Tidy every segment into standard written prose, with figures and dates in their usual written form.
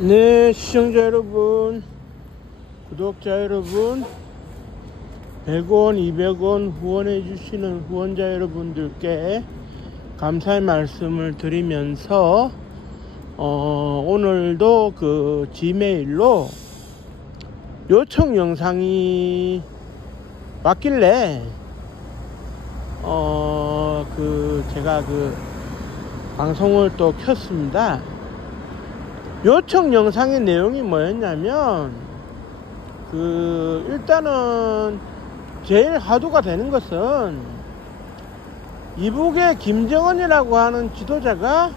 네, 시청자 여러분, 구독자 여러분, 100원, 200원 후원해 주시는 후원자 여러분들께 감사의 말씀을 드리면서 오늘도 그 지메일로 요청 영상이 왔길래 제가 방송을 또 켰습니다. 요청 영상의 내용이 뭐였냐면 일단은 제일 화두가 되는 것은 이북의 김정은이라고 하는 지도자가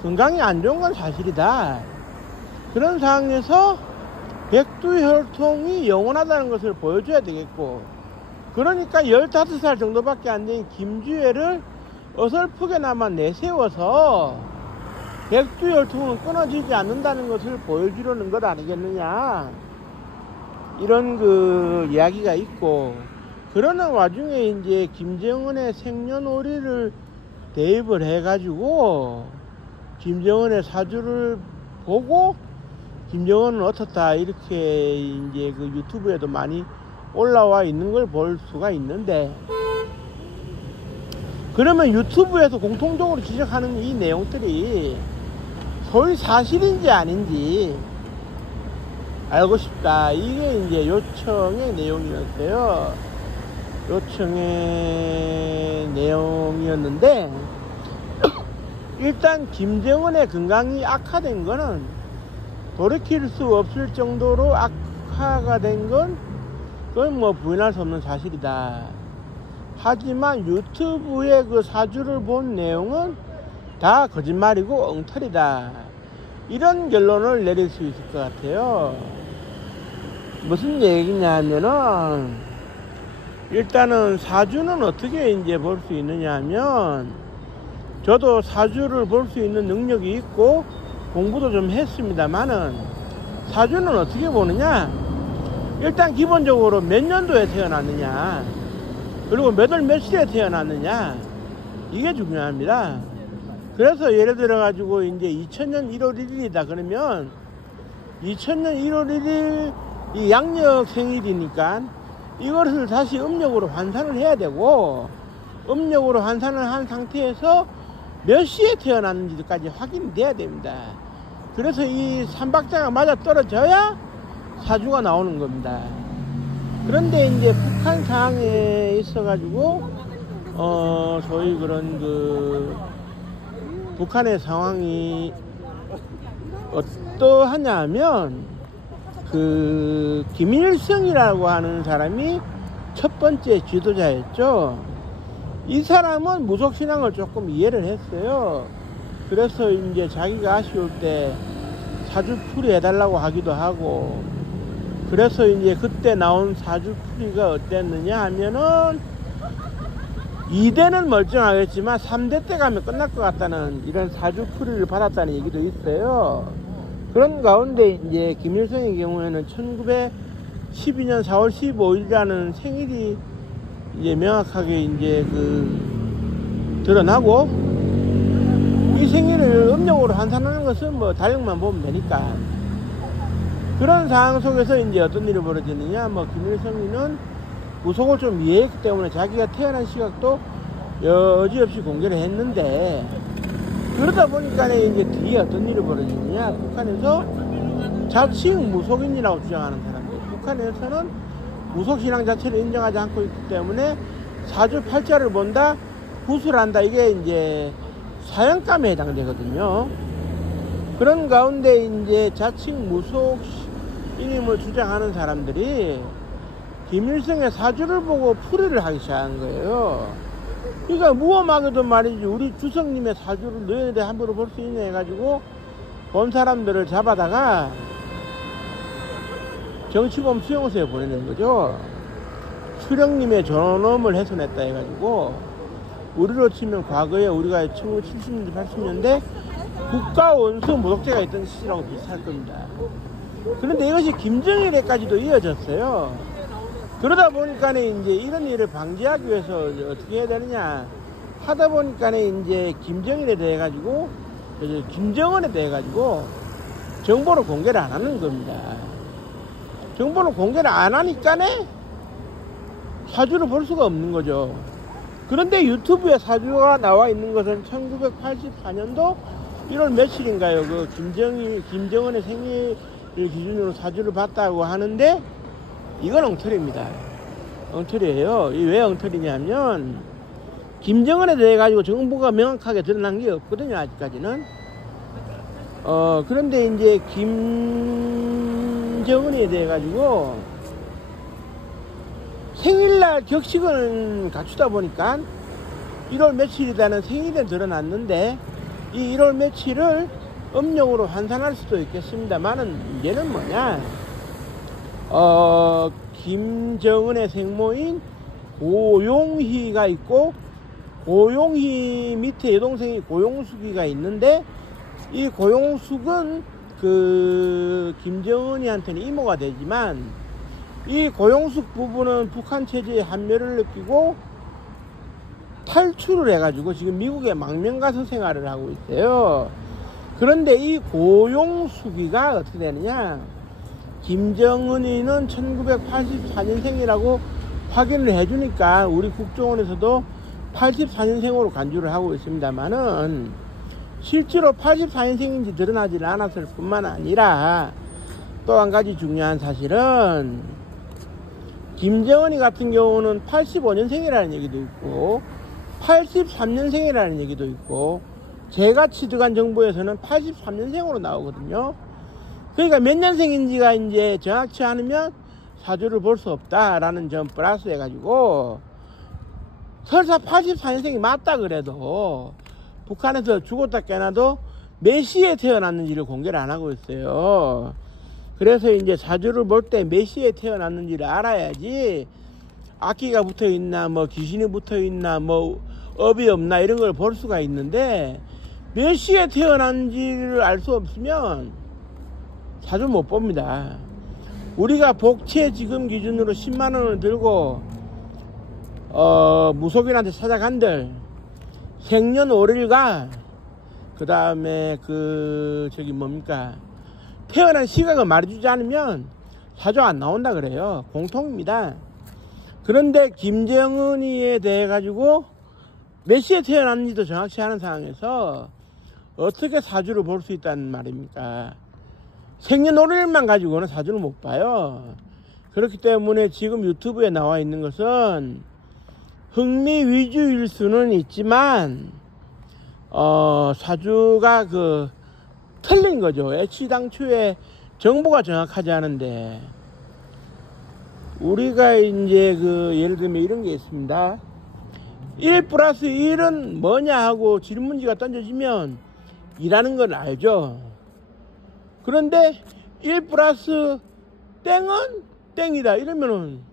건강이 안 좋은 건 사실이다. 그런 상황에서 백두혈통이 영원하다는 것을 보여줘야 되겠고, 그러니까 15살 정도밖에 안 된 김주애를 어설프게나마 내세워서 백두혈통은 끊어지지 않는다는 것을 보여주려는 것 아니겠느냐, 이런 이야기가 있고, 그러는 와중에 이제 김정은의 생년월일을 대입을 해가지고 김정은의 사주를 보고 김정은은 어떻다, 이렇게 이제 유튜브에도 많이 올라와 있는 걸 볼 수가 있는데, 그러면 유튜브에서 공통적으로 지적하는 이 내용들이 소위 사실인지 아닌지 알고 싶다, 이게 이제 요청의 내용이었어요. 요청의 내용이었는데, 일단 김정은의 건강이 악화된 거는 돌이킬 수 없을 정도로 악화가 된 건 그건 뭐 부인할 수 없는 사실이다. 하지만 유튜브의 사주를 본 내용은 다 거짓말이고 엉터리다, 이런 결론을 내릴 수 있을 것 같아요. 무슨 얘기냐 하면은, 일단은 사주는 어떻게 이제 볼 수 있느냐 하면, 저도 사주를 볼 수 있는 능력이 있고 공부도 좀 했습니다만은, 사주는 어떻게 보느냐, 일단 기본적으로 몇 년도에 태어났느냐, 그리고 몇 월 며칠에 태어났느냐, 이게 중요합니다. 그래서 예를 들어 가지고 이제 2000년 1월 1일이다 그러면 2000년 1월 1일 이 양력 생일이니까 이것을 다시 음력으로 환산을 해야 되고, 음력으로 환산을 한 상태에서 몇 시에 태어났는지까지 확인이 돼야 됩니다. 그래서 이 삼박자가 맞아 떨어져야 사주가 나오는 겁니다. 그런데 이제 북한 상황에 있어 가지고 소위 그런 북한의 상황이 어떠하냐 하면, 김일성이라고 하는 사람이 첫 번째 지도자였죠. 이 사람은 무속신앙을 조금 이해를 했어요. 그래서 이제 자기가 아쉬울 때 사주풀이 해달라고 하기도 하고, 그래서 이제 그때 나온 사주풀이가 어땠느냐 하면은 2대는 멀쩡하겠지만 3대 때 가면 끝날 것 같다는 이런 사주풀이를 받았다는 얘기도 있어요. 그런 가운데 이제 김일성의 경우에는 1912년 4월 15일이라는 생일이 이제 명확하게 이제 드러나고, 이 생일을 음력으로 환산하는 것은 뭐 달력만 보면 되니까, 그런 상황 속에서 이제 어떤 일이 벌어지느냐, 김일성이는 무속을 좀 이해했기 때문에 자기가 태어난 시각도 여지없이 공개를 했는데, 그러다 보니까 이제 뒤에 어떤 일이 벌어지느냐, 북한에서 자칭 무속인이라고 주장하는 사람들, 북한에서는 무속신앙 자체를 인정하지 않고 있기 때문에 사주 팔자를 본다, 구술한다, 이게 이제 사형감에 해당되거든요. 그런 가운데 이제 자칭 무속인임을 주장하는 사람들이 김일성의 사주를 보고 풀이를 하기 시작한 거예요. 그러니까 무엄하게도 말이지, 우리 주성님의 사주를 너희들이 함부로 볼 수 있냐 해가지고 본 사람들을 잡아다가 정치범 수용소에 보내는 거죠. 수령님의 존엄을 훼손했다 해가지고, 우리로 치면 과거에 우리가 1970년대 80년대 국가원수 모독죄가 있던 시기라고 비슷할 겁니다. 그런데 이것이 김정일에까지도 이어졌어요. 그러다 보니까 이제 이런 일을 방지하기 위해서 어떻게 해야 되느냐 하다 보니까 이제 김정일에 대해 가지고, 김정은에 대해 가지고 정보를 공개를 안 하는 겁니다. 정보를 공개를 안 하니까네 사주를 볼 수가 없는 거죠. 그런데 유튜브에 사주가 나와 있는 것은 1984년도 1월 며칠인가요? 그 김정은의 생일을 기준으로 사주를 봤다고 하는데 이건 엉터리입니다. 엉터리예요. 이 왜 엉터리냐면 김정은에 대해 가지고 정보가 명확하게 드러난 게 없거든요. 아직까지는. 그런데 이제 김정은에 대해 가지고 생일날 격식은 갖추다 보니까 1월 며칠이라는 생일에 드러났는데 이 1월 며칠을 음력으로 환산할 수도 있겠습니다만은 문제는 뭐냐, 김정은의 생모인 고용희가 있고 고용희 밑에 여동생이 고용숙이가 있는데 이 고용숙은 그 김정은이한테는 이모가 되지만 이 고용숙 부부는 북한 체제에 한멸을 느끼고 탈출을 해가지고 지금 미국에 망명가서 생활을 하고 있어요. 그런데 이 고용숙이가 어떻게 되느냐, 김정은이는 1984년생이라고 확인을 해주니까 우리 국정원에서도 84년생으로 간주를 하고 있습니다만은 실제로 84년생인지 드러나지 않았을 뿐만 아니라 또 한 가지 중요한 사실은 김정은이 같은 경우는 85년생이라는 얘기도 있고 83년생이라는 얘기도 있고 제가 취득한 정보에서는 83년생으로 나오거든요. 그러니까 몇 년생인지가 이제 정확치 않으면 사주를 볼 수 없다라는 점 플러스 해가지고 설사 84년생이 맞다 그래도 북한에서 죽었다 깨나도 몇 시에 태어났는지를 공개를 안 하고 있어요. 그래서 이제 사주를 볼 때 몇 시에 태어났는지를 알아야지 악기가 붙어 있나 뭐 귀신이 붙어 있나 뭐 업이 없나 이런 걸 볼 수가 있는데 몇 시에 태어났는지를 알 수 없으면 사주 못 봅니다. 우리가 복채 지금 기준으로 10만 원을 들고 무속인한테 찾아간들 생년월일과 그 다음에 저기 뭡니까 태어난 시각을 말해주지 않으면 사주 안 나온다 그래요. 공통입니다. 그런데 김정은이에 대해 가지고 몇 시에 태어났는지도 정확치 않은 상황에서 어떻게 사주를 볼 수 있다는 말입니까? 생년월일만 가지고는 사주를 못 봐요. 그렇기 때문에 지금 유튜브에 나와 있는 것은 흥미 위주일 수는 있지만 사주가 틀린 거죠. 애시당초에 정보가 정확하지 않은데 우리가 이제 예를 들면 이런 게 있습니다. 1 플러스 1은 뭐냐 하고 질문지가 던져지면 2라는 걸 알죠. 그런데 1 플러스 땡은 땡이다 이러면은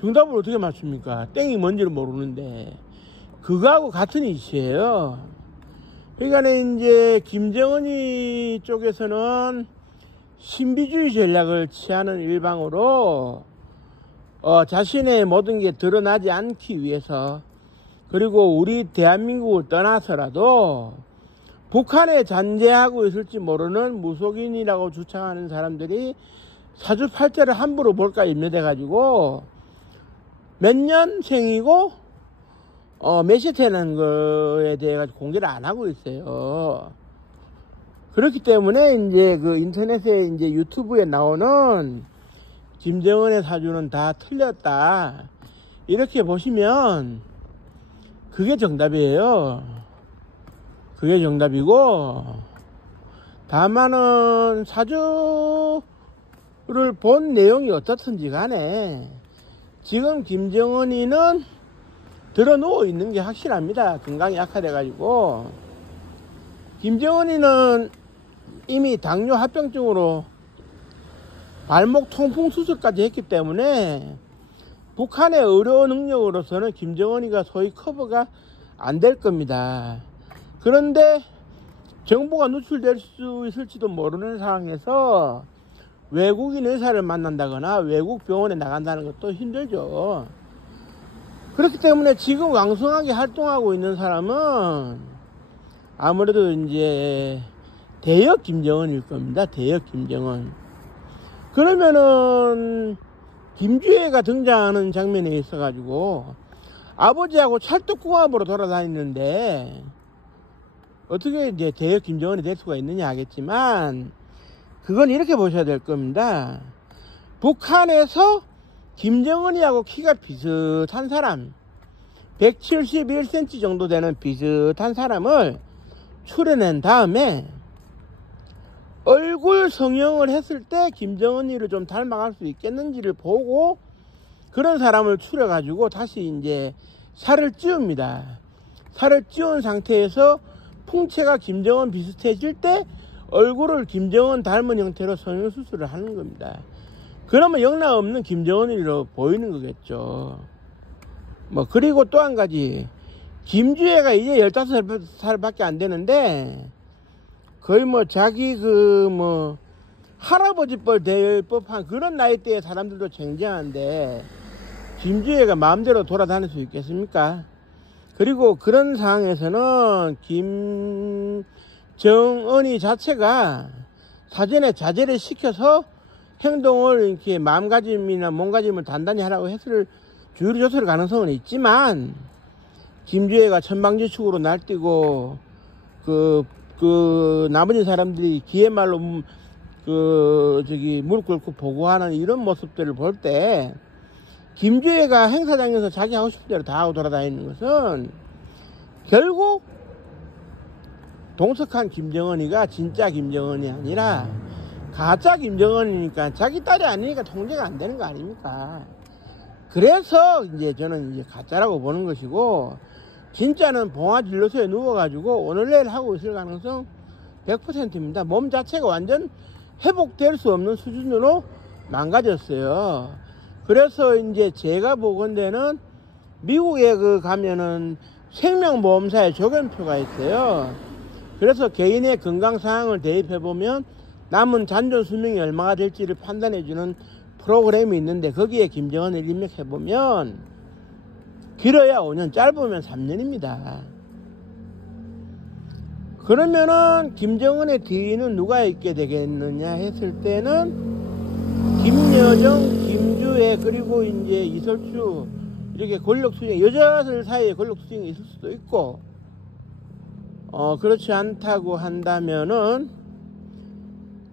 정답을 어떻게 맞춥니까? 땡이 뭔지를 모르는데 그거하고 같은 이치예요. 그러니까 이제 김정은이 쪽에서는 신비주의 전략을 취하는 일방으로 자신의 모든 게 드러나지 않기 위해서 그리고 우리 대한민국을 떠나서라도 북한에 잔재하고 있을지 모르는 무속인이라고 주장하는 사람들이 사주팔자를 함부로 볼까 염려돼 가지고 몇 년생이고 몇 시에 태어난 거에 대해 공개를 안 하고 있어요. 그렇기 때문에 이제 인터넷에 이제 유튜브에 나오는 김정은의 사주는 다 틀렸다 이렇게 보시면 그게 정답이에요. 그게 정답이고 다만은 사주를 본 내용이 어떻든지 간에 지금 김정은이는 들어 누워 있는 게 확실합니다. 건강이 악화돼 가지고 김정은이는 이미 당뇨 합병증으로 발목 통풍 수술까지 했기 때문에 북한의 의료 능력으로서는 김정은이가 소위 커버가 안 될 겁니다. 그런데 정보가 누출될 수 있을지도 모르는 상황에서 외국인 의사를 만난다거나 외국 병원에 나간다는 것도 힘들죠. 그렇기 때문에 지금 왕성하게 활동하고 있는 사람은 아무래도 이제 대역 김정은일 겁니다. 대역 김정은. 그러면은 김주애가 등장하는 장면에 있어가지고 아버지하고 찰떡궁합으로 돌아다니는데 어떻게 이제 대역 김정은이 될 수가 있느냐 하겠지만, 그건 이렇게 보셔야 될 겁니다. 북한에서 김정은이하고 키가 비슷한 사람, 171cm 정도 되는 비슷한 사람을 추려낸 다음에 얼굴 성형을 했을 때 김정은이를 좀 닮아갈 수 있겠는지를 보고 그런 사람을 추려가지고 다시 이제 살을 찌웁니다. 살을 찌운 상태에서 풍채가 김정은 비슷해질 때 얼굴을 김정은 닮은 형태로 성형수술을 하는 겁니다. 그러면 영락없는 김정은이로 보이는 거겠죠. 뭐 그리고 또 한 가지, 김주애가 이제 15살밖에 안 되는데 거의 뭐 자기 할아버지 뻘 될 법한 그런 나이대의 사람들도 쟁쟁한데 김주애가 마음대로 돌아다닐 수 있겠습니까? 그리고 그런 상황에서는 김정은이 자체가 사전에 자제를 시켜서 행동을 이렇게 마음가짐이나 몸가짐을 단단히 하라고 주의를 줬을 가능성은 있지만, 김주애가 천방지축으로 날뛰고 나머지 사람들이 기회말로 무릎 꿇고 보고하는 이런 모습들을 볼 때 김주애가 행사장에서 자기 하고 싶은 대로 다 하고 돌아다니는 것은 결국 동석한 김정은이가 진짜 김정은이 아니라 가짜 김정은이니까 자기 딸이 아니니까 통제가 안 되는 거 아닙니까? 그래서 이제 저는 이제 가짜라고 보는 것이고, 진짜는 봉화진료소에 누워가지고 오늘 내일 하고 있을 가능성 100%입니다. 몸 자체가 완전 회복될 수 없는 수준으로 망가졌어요. 그래서 이제 제가 보건대는 미국에 가면은 생명보험사에 적용표가 있어요. 그래서 개인의 건강 상황을 대입해보면 남은 잔존 수명이 얼마가 될지를 판단해주는 프로그램이 있는데, 거기에 김정은을 입력해보면 길어야 5년, 짧으면 3년입니다. 그러면은 김정은의 뒤는 누가 있게 되겠느냐 했을 때는 김여정, 김주애, 그리고 이제 이설주, 이렇게 권력 수행, 여자들 사이에 권력 수행이 있을 수도 있고, 그렇지 않다고 한다면은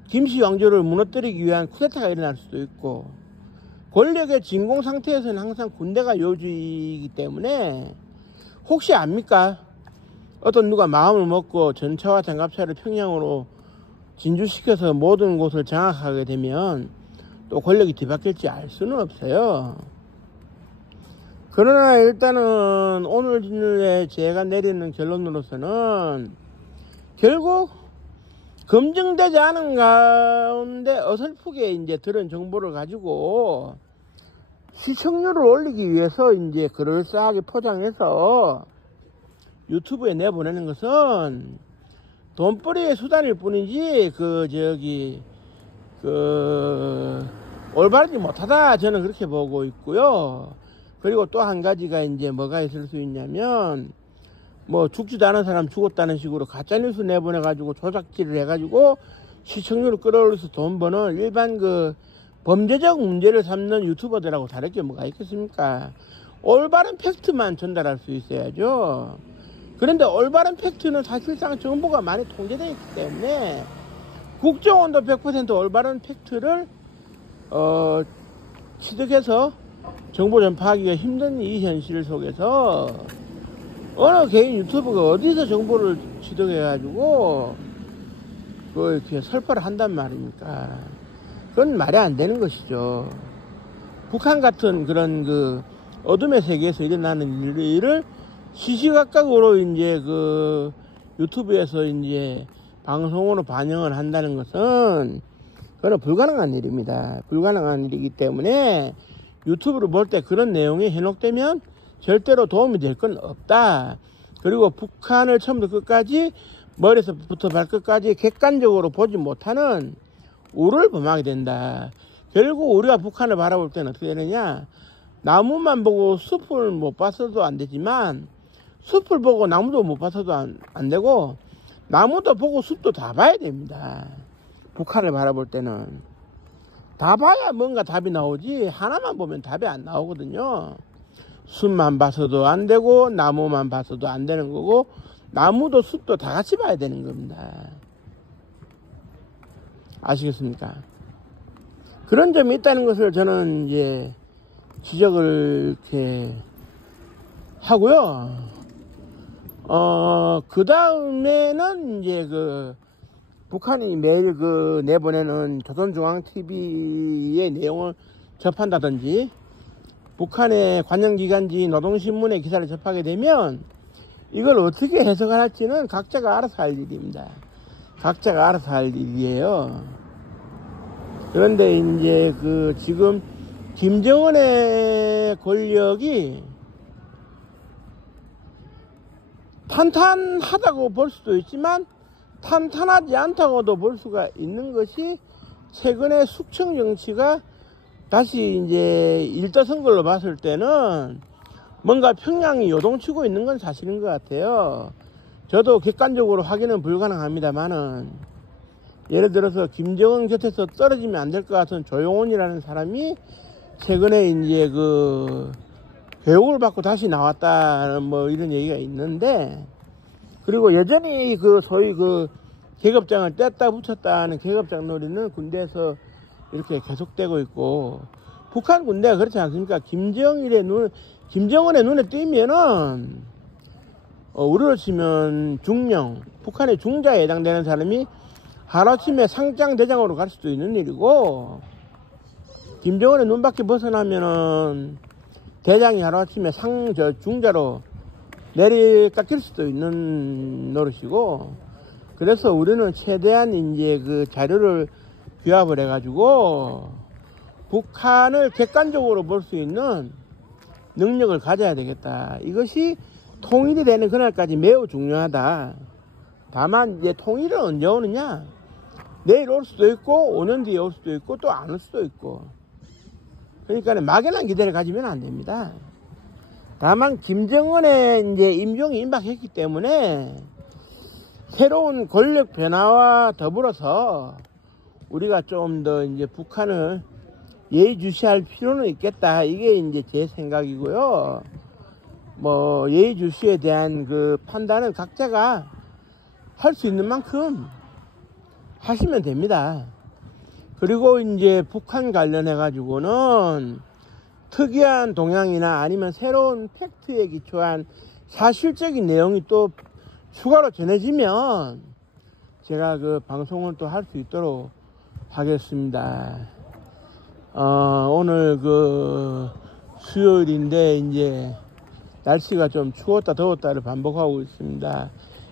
김씨 왕조를 무너뜨리기 위한 쿠데타가 일어날 수도 있고, 권력의 진공 상태에서는 항상 군대가 요주이기 때문에 혹시 압니까? 어떤 누가 마음을 먹고 전차와 장갑차를 평양으로 진주시켜서 모든 곳을 장악하게 되면 또 권력이 뒤바뀔지 알 수는 없어요. 그러나 일단은 오늘의 제가 내리는 결론으로서는 결국 검증되지 않은 가운데 어설프게 이제 들은 정보를 가지고 시청률을 올리기 위해서 이제 그럴싸하게 포장해서 유튜브에 내보내는 것은 돈벌이의 수단일 뿐이지 올바르지 못하다, 저는 그렇게 보고 있고요. 그리고 또 한 가지가 이제 뭐가 있을 수 있냐면, 뭐 죽지도 않은 사람 죽었다는 식으로 가짜뉴스 내보내가지고 조작질을 해가지고 시청률을 끌어올려서 돈 버는 일반 범죄적 문제를 삼는 유튜버들하고 다를 게 뭐가 있겠습니까? 올바른 팩트만 전달할 수 있어야죠. 그런데 올바른 팩트는 사실상 정보가 많이 통제되어 있기 때문에 국정원도 100% 올바른 팩트를 취득해서 정보 전파하기가 힘든 이 현실 속에서 어느 개인 유튜버가 어디서 정보를 취득해가지고 이렇게 설파를 한단 말입니까? 그건 말이 안 되는 것이죠. 북한 같은 그런 어둠의 세계에서 일어나는 일을 시시각각으로 이제 유튜브에서 이제 방송으로 반영을 한다는 것은 그건 불가능한 일입니다. 불가능한 일이기 때문에 유튜브를 볼 때 그런 내용이 해놓되면 절대로 도움이 될 건 없다. 그리고 북한을 처음부터 끝까지 머리에서부터 발끝까지 객관적으로 보지 못하는 우를 범하게 된다. 결국 우리가 북한을 바라볼 때는 어떻게 되느냐, 나무만 보고 숲을 못 봤어도 안 되지만 숲을 보고 나무도 못 봤어도 안 되고, 나무도 보고 숲도 다 봐야 됩니다. 북한을 바라볼 때는. 다 봐야 뭔가 답이 나오지 하나만 보면 답이 안 나오거든요. 숲만 봐서도 안 되고 나무만 봐서도 안 되는 거고 나무도 숲도 다 같이 봐야 되는 겁니다. 아시겠습니까? 그런 점이 있다는 것을 저는 이제 지적을 이렇게 하고요. 그 다음에는 이제 북한이 매일 내보내는 조선중앙TV의 내용을 접한다든지 북한의 관영기관지 노동신문의 기사를 접하게 되면 이걸 어떻게 해석을 할지는 각자가 알아서 할 일입니다. 각자가 알아서 할 일이에요. 그런데 이제 지금 김정은의 권력이 탄탄하다고 볼 수도 있지만 탄탄하지 않다고도 볼 수가 있는 것이 최근에 숙청 정치가 다시 이제 일떠선 걸로 봤을 때는 뭔가 평양이 요동치고 있는 건 사실인 것 같아요. 저도 객관적으로 확인은 불가능합니다만은 예를 들어서 김정은 곁에서 떨어지면 안 될 것 같은 조용훈이라는 사람이 최근에 이제 교육을 받고 다시 나왔다는 뭐 이런 얘기가 있는데, 그리고 여전히 소위 계급장을 뗐다 붙였다 하는 계급장 놀이는 군대에서 이렇게 계속되고 있고, 북한 군대가 그렇지 않습니까? 김정은의 눈에 띄면은 우리로 치면 중령, 북한의 중자에 해당되는 사람이 하루아침에 상장대장으로 갈 수도 있는 일이고, 김정은의 눈밖에 벗어나면은 대장이 하루아침에 중자로 내리깎일 수도 있는 노릇이고, 그래서 우리는 최대한 이제 자료를 규합을 해가지고 북한을 객관적으로 볼 수 있는 능력을 가져야 되겠다. 이것이 통일이 되는 그날까지 매우 중요하다. 다만 이제 통일은 언제 오느냐? 내일 올 수도 있고 5년 뒤에 올 수도 있고 또 안 올 수도 있고, 그러니까 막연한 기대를 가지면 안 됩니다. 다만 김정은의 이제 임종이 임박했기 때문에 새로운 권력 변화와 더불어서 우리가 좀 더 이제 북한을 예의주시할 필요는 있겠다. 이게 이제 제 생각이고요. 뭐 예의주시에 대한 판단은 각자가 할 수 있는 만큼 하시면 됩니다. 그리고 이제 북한 관련해 가지고는 특이한 동향이나 아니면 새로운 팩트에 기초한 사실적인 내용이 또 추가로 전해지면 제가 방송을 또 할 수 있도록 하겠습니다. 오늘 수요일인데 이제 날씨가 좀 추웠다 더웠다를 반복하고 있습니다.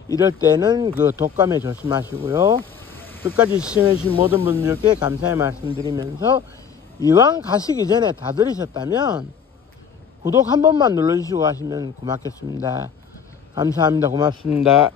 이럴 때는 독감에 조심하시고요. 끝까지 시청해주신 모든 분들께 감사의 말씀드리면서, 이왕 가시기 전에 다 들으셨다면 구독 한 번만 눌러주시고 가시면 고맙겠습니다. 감사합니다. 고맙습니다.